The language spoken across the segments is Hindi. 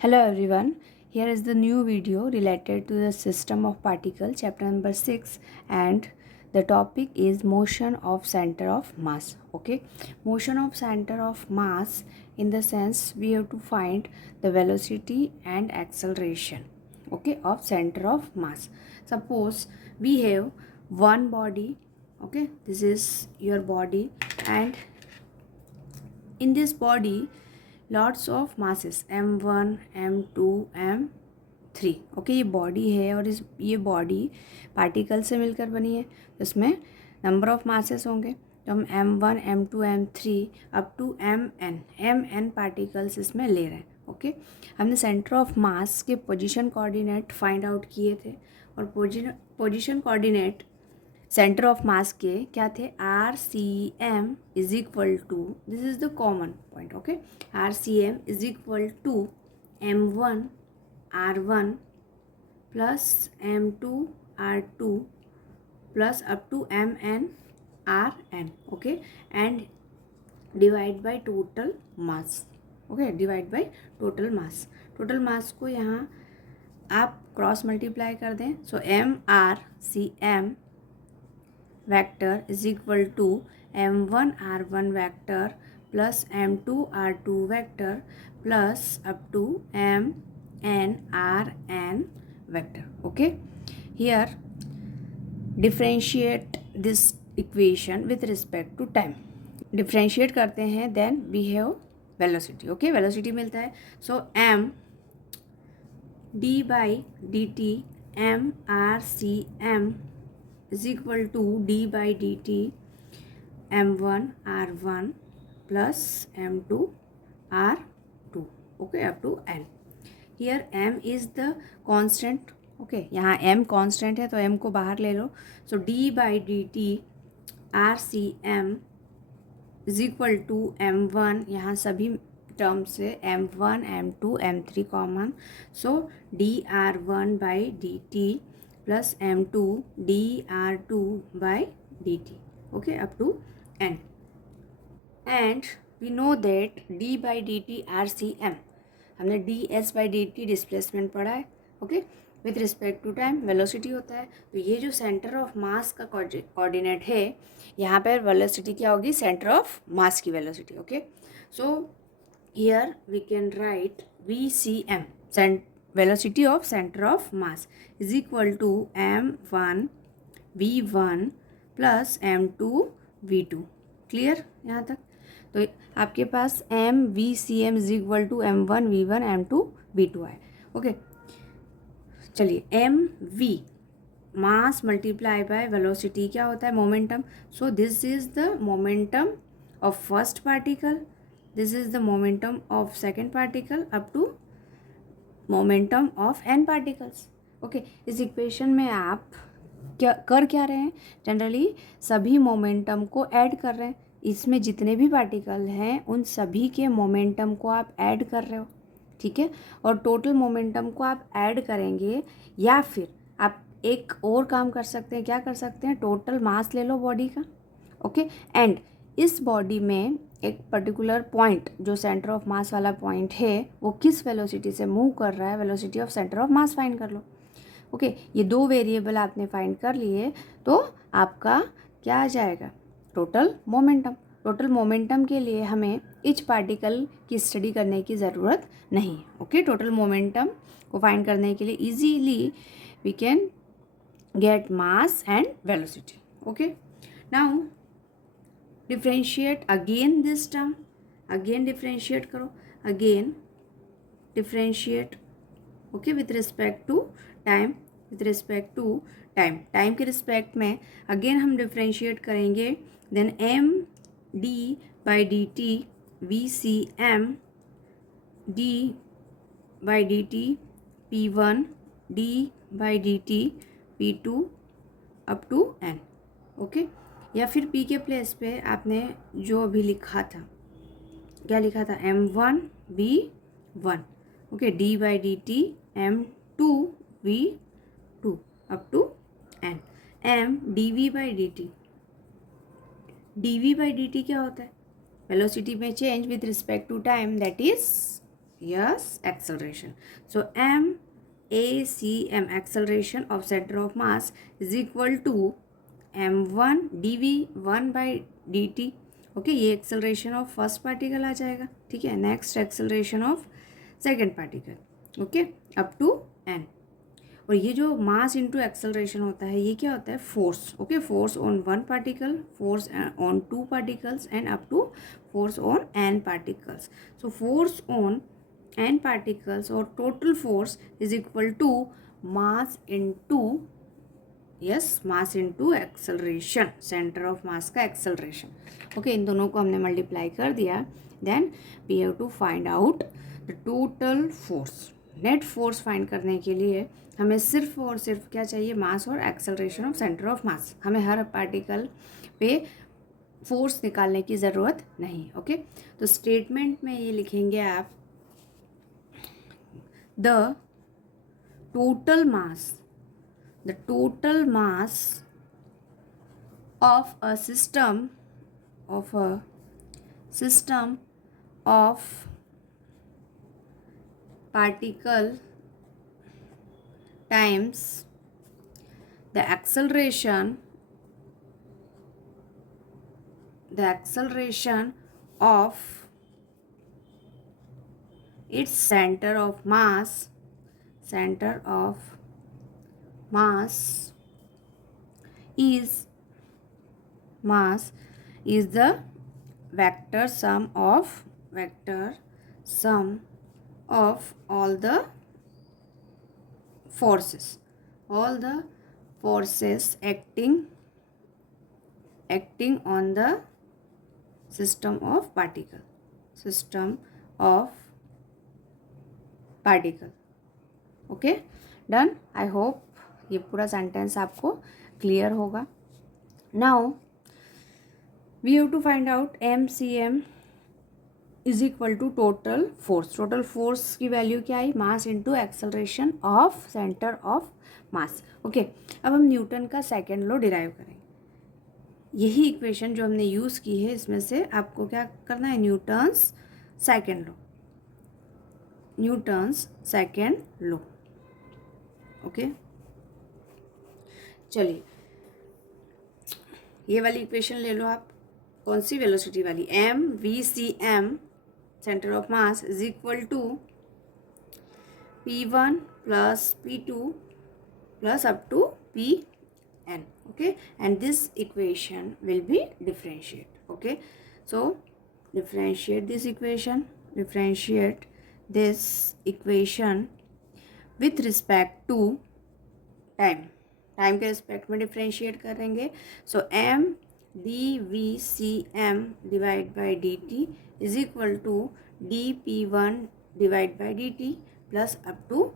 Hello everyone, here is the new video related to the system of particles, chapter number 6, and the topic is motion of center of mass. Okay, motion of center of mass, in the sense we have to find the velocity and acceleration, okay, of center of mass. Suppose we have one body, okay, this is your body, and in this body lots of masses m1 m2 m3 okay. ये बॉडी है और ये बॉडी पार्टिकल से मिलकर बनी है, तो इसमें नंबर ऑफ मासेस होंगे। तो हम m1 m2 m3 up to mn particles इसमें ले रहे हैं। ओके, हमने सेंटर ऑफ मास के पोजीशन कोऑर्डिनेट फाइंड आउट किए थे, और position coordinate centre of mass के क्या थे, R C M is equal to, this is the common point, okay, R C M is equal to m1 r1 plus m2 r2 plus up to mn rn, okay, and divide by total mass, okay, divide by total mass. Total mass को यहाँ आप क्रॉस मल्टीप्लाई कर दें, so M R C M vector is equal to m1 r1 vector plus m2 r2 vector plus up to mn rn vector. Okay, here differentiate this equation with respect to time. differentiate करते हैं, then we have velocity. okay, velocity मिलता है, so m d by dt m r c m is equal to d by dt m1 r1 plus m2 r2, okay, up to n. here m is the constant, okay, यहाँ m constant है तो m को बाहर ले लो, so d by dt rcm is equal to m1, यहाँ सभी टर्म से m1 m2 m3 common, so dr1 by dt plus m2 dr2 by dt, okay, up to n. and we know that d by dt rcm, हमने ds by dt डिस्प्लेसमेंट पढ़ा है, okay, with respect to time velocity होता है। तो ये जो सेंटर ऑफ मास का कोऑर्डिनेट है, यहाँ पर वेलोसिटी क्या होगी, सेंटर ऑफ मास की velocity, okay. So here we can write VCM, velocity of center of mass is equal to m1 v1 plus m2 v2। Clear यहाँ तक? तो आपके पास m VCM is equal to m1 v1 m2 v2 है, ओके। चलिए m v mass multiply by velocity क्या होता है, momentum. So this is the momentum of first particle, this is the momentum of second particle up to momentum of n particles, okay. इस इक्वेशन में आप क्या रहे हैं, जनरली सभी मोमेंटम को ऐड कर रहे हैं। इसमें जितने भी पार्टिकल हैं उन सभी के मोमेंटम को आप ऐड कर रहे हो, ठीक है। और टोटल मोमेंटम को आप ऐड करेंगे, या फिर आप एक और काम कर सकते हैं, क्या कर सकते हैं, टोटल मास ले लो बॉडी का, ओके। एंड इस बॉडी में एक पर्टिकुलर पॉइंट जो सेंटर ऑफ मास वाला पॉइंट है वो किस वेलोसिटी से मूव कर रहा है, velocity of centre of mass find कर लो, ओके। ये दो वेरिएबल आपने फाइंड कर लिए तो आपका क्या आ जाएगा, टोटल मोमेंटम। टोटल मोमेंटम के लिए हमें ईच पार्टिकल की स्टडी करने की ज़रूरत नहीं है, ओके। टोटल मोमेंटम को फाइंड करने के लिए easily we can get mass and velocity, okay. Now differentiate again this term, again differentiate करो, again differentiate, okay, with respect to time, with respect to time, time के रिस्पेक्ट में अगेन हम डिफ्रेंशिएट करेंगे। Then m d by dt VCM d by dt p1 d by dt p2 up to n, okay. या फिर p के प्लेस पे आपने जो अभी लिखा था, क्या लिखा था, m1 v1, okay, d by dt m2 v2 up to n, m dv by dt, dv by dt क्या होता है, वेलोसिटी में change with respect to time, that is yes, acceleration. So m acceleration of center of mass is equal to m1 dv1 by dt. Okay, ये एक्सेलरेशन ऑफ फर्स्ट पार्टिकल आ जाएगा. ठीक है, next acceleration of second particle. Okay, up to n. और ये जो मास इनटू एक्सेलरेशन होता है, ये क्या होता है? Force. Okay, force on one particle, force on two particles and up to force on n particles. So force on n particles or total force is equal to mass into, yes, mass into acceleration, center of mass का acceleration. okay, इन दोनों को हमने मल्टीप्लाई कर दिया. then we have to find out the total force. Net force find करने के लिए हमें सिर्फ और सिर्फ क्या चाहिए? मास और एक्सेलरेशन ऑफ सेंटर ऑफ मास. हमें हर पार्टिकल पे फोर्स निकालने की ज़रूरत नहीं. ओके, तो स्टेटमेंट में ये लिखेंगे आप, the total mass of a system of particle times the acceleration of its center of mass is the vector sum of all the forces acting on the system of particle. Okay, done. I hope ये पूरा सेंटेंस आपको क्लियर होगा. Now we have to find out MCM is equal to total force की वैल्यू क्या आई? Mass into acceleration of centre of mass. Okay, अब हम न्यूटन का सेकेंड लॉ डिराइव करेंगे. यही इक्वेशन जो हमने यूज़ की है, इसमें से आपको क्या करना है? Newton's second law. ओके, चलिए ये वाली इक्वेशन ले लो आप. कौन सी? वेलोसिटी वाली. mvcm centre of mass is equal to p1 plus p2 plus up to pn. okay, and this equation will be differentiate. okay, so differentiate this equation with respect to time के रिस्पेक्ट में डिफ्रेंशिएट करेंगे. So m dvcm divide by dt is equal to dp1 divide by dt plus up to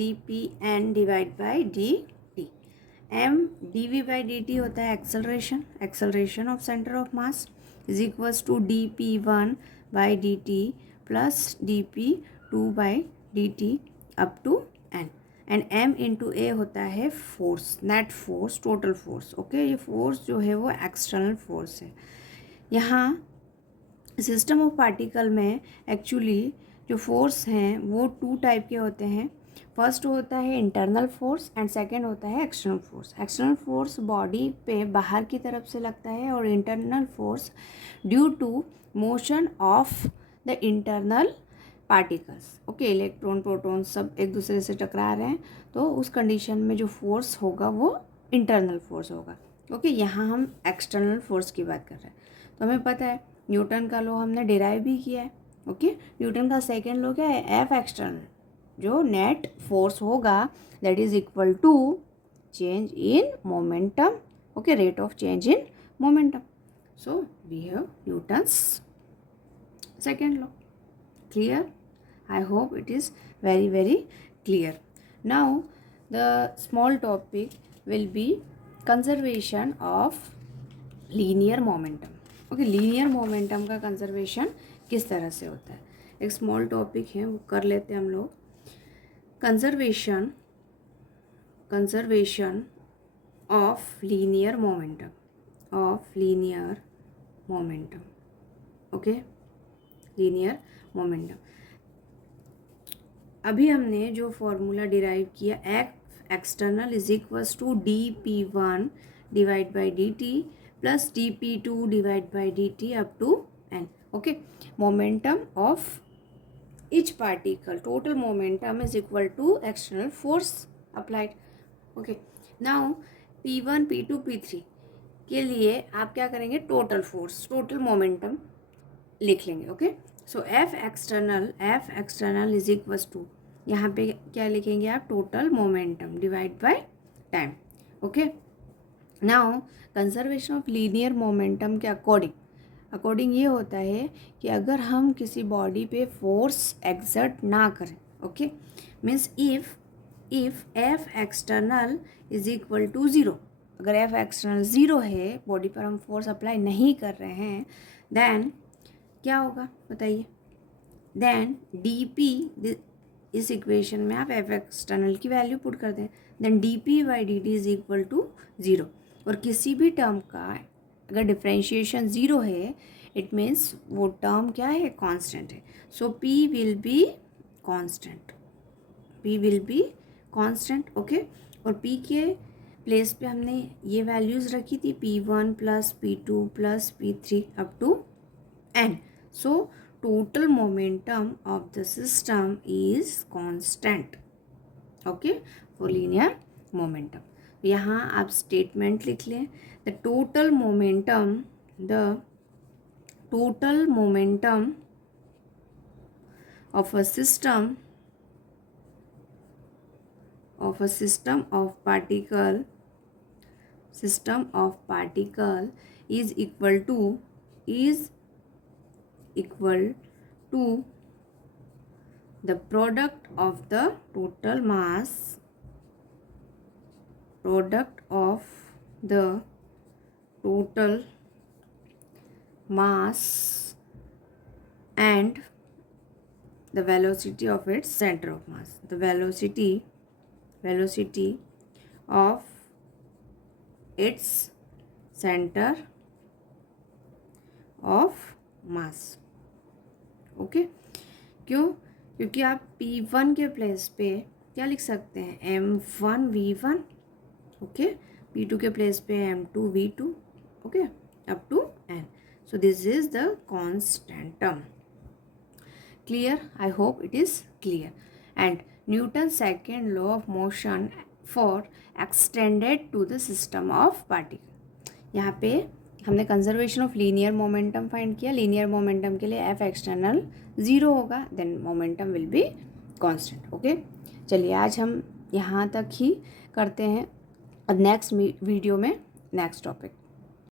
dpn divide by dt. m dv by dt होता है acceleration of centre of mass is equals to dp1 by dt plus dp2 by dt up to n. And m into A होता है force, net force, total force. Okay, ये फोर्स जो है वो एक्सटर्नल फोर्स है. यहाँ सिस्टम ऑफ पार्टिकल में एक्चुअली जो फोर्स हैं वो टू टाइप के होते हैं. फर्स्ट होता है इंटरनल फोर्स एंड सेकंड होता है external force. External force body पे बाहर की तरफ से लगता है और internal force due to motion of the internal particles. Okay, electron proton सब एक दूसरे से टकरा रहे हैं, तो उस कंडीशन में जो फोर्स होगा वो इंटरनल फोर्स होगा. ओके, यहाँ हम एक्सटर्नल फोर्स की बात कर रहे हैं. तो हमें पता है न्यूटन का लॉ हमने डिराइव भी किया है. ओके, न्यूटन का सेकेंड लॉ क्या है? एफ एक्सटर्नल, जो नेट फोर्स होगा that is equal to change in momentum. Okay, rate of change in momentum. So we have Newton's second law. Clear? I hope it is very very clear. Now the small topic will be conservation of linear momentum. Okay, linear momentum का conservation किस तरह से होता है? एक small topic है, वो कर लेते हैं हम लोग. conservation of linear momentum. Okay, linear momentum. अभी हमने जो फॉर्मूला डिराइव किया, F external is equals to dp1 divide by dt plus dp2 divide by dt up to n. Okay, momentum of each particle, total momentum is equal to external force applied. Okay, now P1 P2 P3 के लिए आप क्या करेंगे, टोटल फोर्स, टोटल मोमेंटम लिख लेंगे. Okay, so F external is equals to, यहाँ पे क्या लिखेंगे आप, total momentum divide by time. Okay, now conservation of linear momentum के अकॉर्डिंग ये होता है कि अगर हम किसी बॉडी पे फोर्स एक्सर्ट ना करें, okay, means if F external is equal to zero, अगर एफ एक्सटर्नल ज़ीरो है, बॉडी पर हम फोर्स अप्लाई नहीं कर रहे हैं, देन क्या होगा बताइए, देन डी पी, इस इक्वेशन में आप एफ एक्सटर्नल की वैल्यू पुट कर दें, then D P by D T is equal to zero. और किसी भी टर्म का अगर डिफ्रेंशिएशन ज़ीरो है, इट मीन्स वो टर्म क्या है, कांस्टेंट है. So P will be constant. Okay, और पी के प्लेस पे हमने ये वैल्यूज़ रखी थी, P1 plus P2 plus P3 up to n. So total momentum of the system is constant. Okay, for linear momentum. यहाँ आप स्टेटमेंट लिख लें, the total momentum of a system of particle is equal to the product of the total mass and the velocity of its center of mass. The velocity of its center of mass. Okay, क्यों? क्योंकि आप P1 के प्लेस पे क्या लिख सकते हैं, M1 V1. ओके, P2 के प्लेस पे M2 V2. Okay, up to n. So this is the constant term. Clear? I hope it is clear. And Newton's second law of motion for extended to the system of particle. यहाँ पे हमने conservation of linear momentum find किया. लीनियर मोमेंटम के लिए एफ एक्सटर्नल ज़ीरो होगा, then momentum will be constant. Okay, चलिए आज हम यहाँ तक ही करते हैं. अब नेक्स्ट वीडियो में नेक्स्ट टॉपिक.